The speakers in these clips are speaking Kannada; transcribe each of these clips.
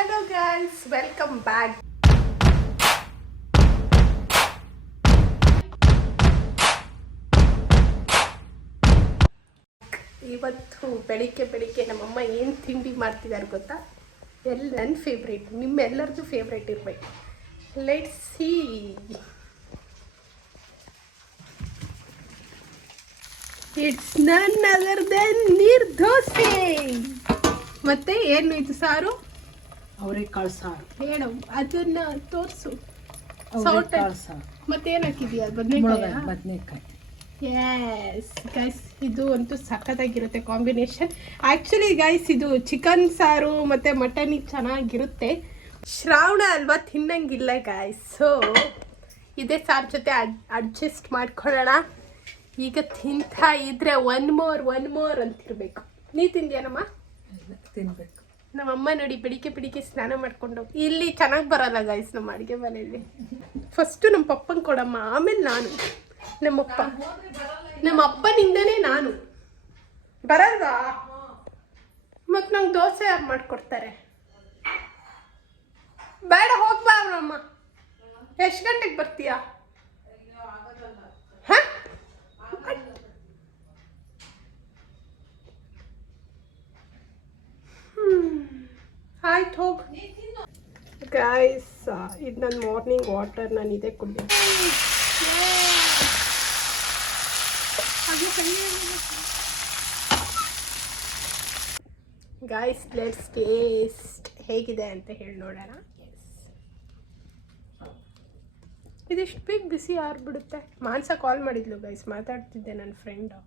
Hello guys, welcome back. ಇವತ್ತು ಬೆಳಿಗ್ಗೆ ನಮ್ಮಮ್ಮ ಏನು ತಿಂಡಿ ಮಾಡ್ತಿದ್ದಾರೆ ಗೊತ್ತಾ? ನನ್ನ ಫೇವ್ರೇಟ್, ನಿಮ್ಮೆಲ್ಲರದ್ದು ಫೇವ್ರೇಟ್ ಇರಬೇಕು. Let's see. It's none other than neer dosa. ಮತ್ತೆ ಏನು ಇದು ಸಾರು? ಅವರೆಕಾಳು ಸಾರು. ಹೇಳು, ಅದನ್ನ ತೋರಿಸು. ಅವರೆಕಾಳು ಸಾರು. ಮತ್ತೇನು ಹಾಕಿದೀಯ? ಬದನೆಕಾಯಿ. ಎಸ್ ಗೈಸ್, ಇದು ಅಂತೂ ಸಖತ್ತಾಗಿರುತ್ತೆ ಕಾಂಬಿನೇಷನ್. ಆ್ಯಕ್ಚುಲಿ ಗೈಸ್, ಇದು ಚಿಕನ್ ಸಾರು ಮತ್ತು ಮಟನಿಗೆ ಚೆನ್ನಾಗಿರುತ್ತೆ. ಶ್ರಾವಣ ಅಲ್ವಾ, ತಿನ್ನಂಗಿಲ್ಲ ಗೈಸ್. ಸೊ ಇದೇ ಸಾರು ಜೊತೆ ಅಡ್ಜಸ್ಟ್ ಮಾಡ್ಕೊಳ್ಳೋಣ. ಈಗ ತಿಂತಾ ಇದ್ರೆ ಒನ್ ಮೋರ್ ಅಂತಿರ್ಬೇಕು. ನೀ ತಿಂದ್ಯಾನಮ್ಮ? ತಿನ್ಬೇಕು. ನಮ್ಮಮ್ಮ ನೋಡಿ ಬೆಳಿಗ್ಗೆ ಸ್ನಾನ ಮಾಡ್ಕೊಂಡು. ಇಲ್ಲಿ ಚೆನ್ನಾಗಿ ಬರಲ್ಲ ಗೈಸ್ ನಮ್ಮ ಅಡುಗೆ ಮನೆಯಲ್ಲಿ. ಫಸ್ಟು ನಮ್ಮ ಪಪ್ಪಂಗೆ ಕೊಡಮ್ಮ, ಆಮೇಲೆ ನಾನು. ನಮ್ಮ ಅಪ್ಪನಿಂದನೇ ನಾನು. ಬರಲ್ವಾ? ಮತ್ತು ನಂಗೆ ದೋಸೆ ಯಾರು ಮಾಡಿಕೊಡ್ತಾರೆ? ಬೇಡ, ಹೋಗ್ಬಾ ಅವರಮ್ಮ. ಎಷ್ಟು ಗಂಟೆಗೆ ಬರ್ತೀಯಾ? ಹಾಂ, ಆಯ್ತು, ಹೋಗು. ಗೈಸ್, ಇದು ನನ್ನ ಮಾರ್ನಿಂಗ್ ವಾಟರ್. ನಾನು ಇದೇ ಕುಡಿದೆ. ಗೈಸ್, ಲೆಟ್ಸ್ ಟೇಸ್ಟ್ ಹೇಗಿದೆ ಅಂತ ಹೇಳಿ ನೋಡೋಣ. ಇದಿಷ್ಟು ಬೇಗ ಬಿಸಿ ಆರ್ಬಿಡುತ್ತೆ. ಮಾನ್ಸ ಕಾಲ್ ಮಾಡಿದ್ಲು ಗೈಸ್, ಮಾತಾಡ್ತಿದ್ದೆ ನನ್ನ ಫ್ರೆಂಡು.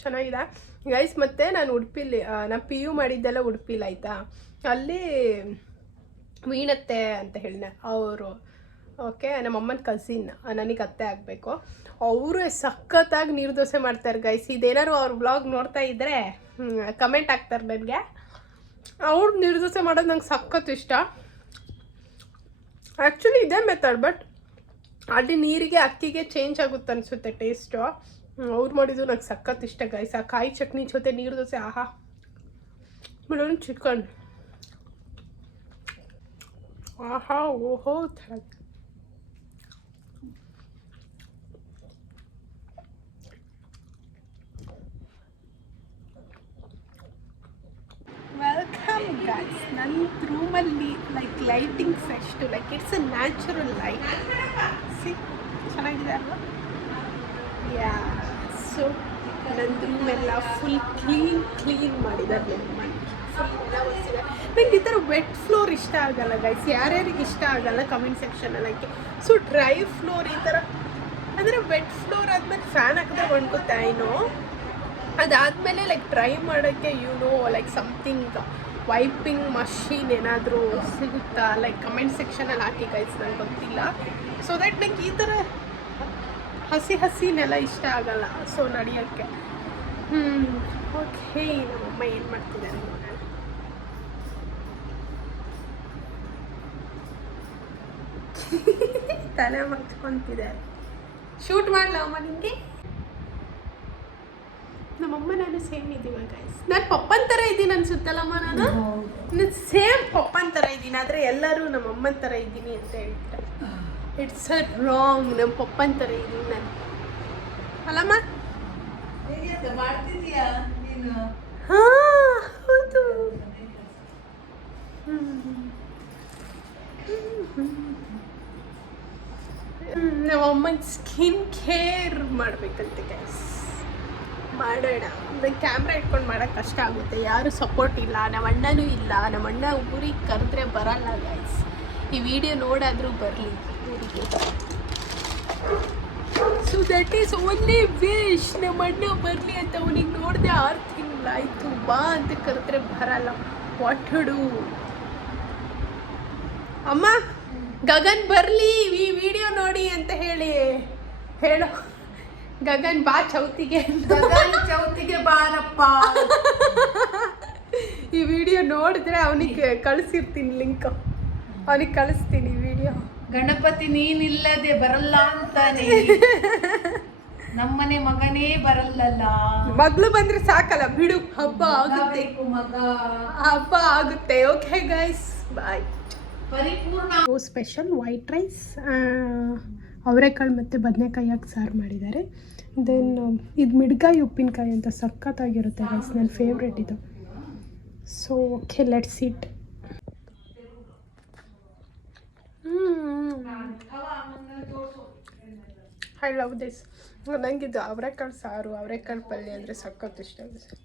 ಚೆನ್ನಾಗಿದೆ ಗೈಸ್. ಮತ್ತು ನಾನು ಉಡುಪಿಲಿ, ನಾನು PU ಮಾಡಿದ್ದೆಲ್ಲ ಉಡುಪಿಲಿ ಆಯಿತಾ. ಅಲ್ಲಿ ವೀಣತ್ತೆ ಅಂತ ಹೇಳಿದೆ ಅವರು. ಓಕೆ, ನಮ್ಮಮ್ಮನ ಕಸಿನ್, ನನಗೆ ಅತ್ತೆ ಆಗಬೇಕು. ಅವರು ಸಖತ್ತಾಗಿ ನೀರು ದೋಸೆ ಮಾಡ್ತಾರೆ ಗೈಸ್. ಇದೇನಾದ್ರು ಅವ್ರ ವ್ಲಾಗ್ ನೋಡ್ತಾ ಇದ್ದರೆ ಕಮೆಂಟ್ ಹಾಕ್ತಾರೆ ನನಗೆ. ಅವ್ರು ನೀರು ದೋಸೆ ಮಾಡೋದು ನಂಗೆ ಸಖತ್ ಇಷ್ಟ. ಆ್ಯಕ್ಚುಲಿ ಇದೇ ಮೆಥಡ್, ಬಟ್ ಅಲ್ಲಿ ನೀರಿಗೆ ಅಕ್ಕಿಗೆ ಚೇಂಜ್ ಆಗುತ್ತೆ ಅನಿಸುತ್ತೆ ಟೇಸ್ಟು. ಅವ್ರು ಮಾಡಿದ್ದು ನಂಗೆ ಸಖತ್ ಇಷ್ಟ ಗೈಸ್. ಆ ಕಾಯಿ ಚಟ್ನಿ ಜೊತೆ ನೀರು ದೋಸೆ, ಆಹಾ. ಮೇಡಮ್ ಚಿಕನ್, ಆಹಾ, ಓಹೋ, ವೆಲ್ಕಮ್ ಗೈಸ್. ನನ್ನ ರೂಮಲ್ಲಿ lighting fest, it's a natural light. C, ಚೆನ್ನಾಗಿದೆ ಅಲ್ವಾ? ಯಾ. ಸೊ ನನ್ನ ರೂಮೆಲ್ಲ ಫುಲ್ ಕ್ಲೀನ್ ಮಾಡಿದ್ದಾರೆ. ನನ್ನ ಮನೆ ಫುಲ್ ಎಲ್ಲ ಒರೆಸಿದ್ದಾರೆ. ನಂಗೆ ಈ ಥರ ವೆಟ್ ಫ್ಲೋರ್ ಇಷ್ಟ ಆಗಲ್ಲ ಗೈಸ್. ಯಾರ್ಯಾರಿಗೆ ಇಷ್ಟ ಆಗಲ್ಲ ಕಮೆಂಟ್ ಸೆಕ್ಷನಲ್ಲಿ ಹಾಕಿ. ಸೊ ಡ್ರೈ ಫ್ಲೋರ್ ಈ ಥರ ಅಂದರೆ ವೆಟ್ ಫ್ಲೋರ್ ಆದಮೇಲೆ ಫ್ಯಾನ್ ಹಾಕಿದ್ರೆ ಒಣ್ಗುತ್ತೆ ಏನೋ. ಅದಾದಮೇಲೆ ಡ್ರೈ ಮಾಡೋಕ್ಕೆ ಸಮಥಿಂಗ್ ವೈಪಿಂಗ್ ಮಷೀನ್ ಏನಾದರೂ ಸಿಗುತ್ತಾ ಕಮೆಂಟ್ ಸೆಕ್ಷನಲ್ಲಿ ಹಾಕಿ ಗೈಸ್, ನಂಗೆ ಗೊತ್ತಿಲ್ಲ. ಸೊ ದಟ್ ನಂಗೆ ಈ ಥರ ಹಸಿನೆಲ್ಲ ಇಷ್ಟ ಆಗಲ್ಲ. ಸೊ ನಡೆಯೋಕ್ಕೆ ಓಕೆ. ನಮ್ಮಮ್ಮ ಏನು ಮಾಡ್ತಿದ್ದಾರೆ ನೋಡೋಣ. ತಲೆ ಮರ್ತ್ಕೊತಿದ್ದಾರೆ. ಶೂಟ್ ಮಾಡಲಮ್ಮ ನಿಮಗೆ? ನಮ್ಮಮ್ಮ ನಾನು ಸೇಮ್ ಇದ್ದೀವಿ ಗೈಸ್. ನಾನು ಪಪ್ಪನ ಥರ ಇದ್ದೀನಿ ಅನ್ಸುತ್ತಲ್ಲಮ್ಮ? ನಾನು ಸೇಮ್ ಪಪ್ಪನ ಥರ ಇದ್ದೀನಿ, ಆದರೆ ಎಲ್ಲರೂ ನಮ್ಮಮ್ಮನ ಥರ ಇದ್ದೀನಿ ಅಂತ ಹೇಳ್ತಾರೆ. It's a wrong. ನಮ್ಮ ಪಪ್ಪನ ಥರ ಇದ್ದೀನಿ ನಾನು, ಅಲ್ಲಮ್ಮ? ಹಾಂ, ಹೌದು. ನಮ್ಮಮ್ಮನ ಸ್ಕಿನ್ ಕೇರ್ ಮಾಡಬೇಕಂತೆ ಗೈಸ್. ಮಾಡೋಣ. ನಂಗೆ ಕ್ಯಾಮ್ರಾ ಇಟ್ಕೊಂಡು ಮಾಡೋಕ್ಕೆ ಕಷ್ಟ ಆಗುತ್ತೆ, ಯಾರೂ ಸಪೋರ್ಟ್ ಇಲ್ಲ, ನಮ್ಮ ಅಣ್ಣನೂ ಇಲ್ಲ. ನಮ್ಮ ಅಣ್ಣ ಊರಿಗೆ ಕರೆದ್ರೆ ಬರಲ್ಲ ಗೈಸ್. ಈ ವಿಡಿಯೋ ನೋಡಾದರೂ ಬರಲಿ ಊರಿಗೆ. So that is only wish. ನಮ್ಮ ಅಣ್ಣ ಬರಲಿ ಅಂತ. ಅವನಿಗೆ ನೋಡಿದೆ 6 ತಿಂಗಳಾಯಿತು. ಬಾ ಅಂತ ಕರೆದ್ರೆ ಬರಲ್ಲ. What to do? ಅಮ್ಮ, ಗಗನ್ ಬರಲಿ ಈ ವಿಡಿಯೋ ನೋಡಿ ಅಂತ ಹೇಳು. ಗಗನ್ ಬಾ ಚೌತಿಗೆ ಬಾರಪ್ಪ. ಈ ವಿಡಿಯೋ ನೋಡಿದ್ರೆ ಅವನಿಗೆ ಕಳಿಸಿರ್ತೀನಿ ಲಿಂಕ್. ಅವನಿಗೆ ಕಳಿಸ್ತೀನಿ ವಿಡಿಯೋ. ಗಣಪತಿ ನೀನಿಲ್ಲದೆ ಬರಲ್ಲ ಅಂತಾನೆ. ನಮ್ಮನೆ ಮಗನೇ ಬರಲ್ಲಲ್ಲ. ಮಗಳು ಬಂದ್ರೆ ಸಾಕಲ್ಲ ಬಿಡು, ಹಬ್ಬ ಆಗುತ್ತೆ, ಮಗ ಹಬ್ಬ ಆಗುತ್ತೆ. ಓಕೆ ಗೈಸ್, ಬಾಯ್. ಪರಿಪೂರ್ಣ ಸ್ಪೆಷಲ್ ವೈಟ್ ರೈಸ್, ಅವರೆಕಾಳು ಮತ್ತು ಬದನೆಕಾಯಿ ಹಾಕಿ ಸಾರು ಮಾಡಿದ್ದಾರೆ. ದೆನ್ ಇದು ಮಿಡ್ಗಾಯಿ ಉಪ್ಪಿನಕಾಯಿ ಅಂತ ಸಖತ್ತಾಗಿರುತ್ತೆ ಗೈಸ್, ನನ್ನ ಫೇವ್ರೆಟ್ ಇದು. So okay, let's it. I love this. ನನಗಿದು ಅವರೆಕಾಳು ಸಾರು, ಅವರೆಕಾಳು ಪಲ್ಯ ಅಂದರೆ ಸಖತ್ ಇಷ್ಟ ಆಗುತ್ತೆ.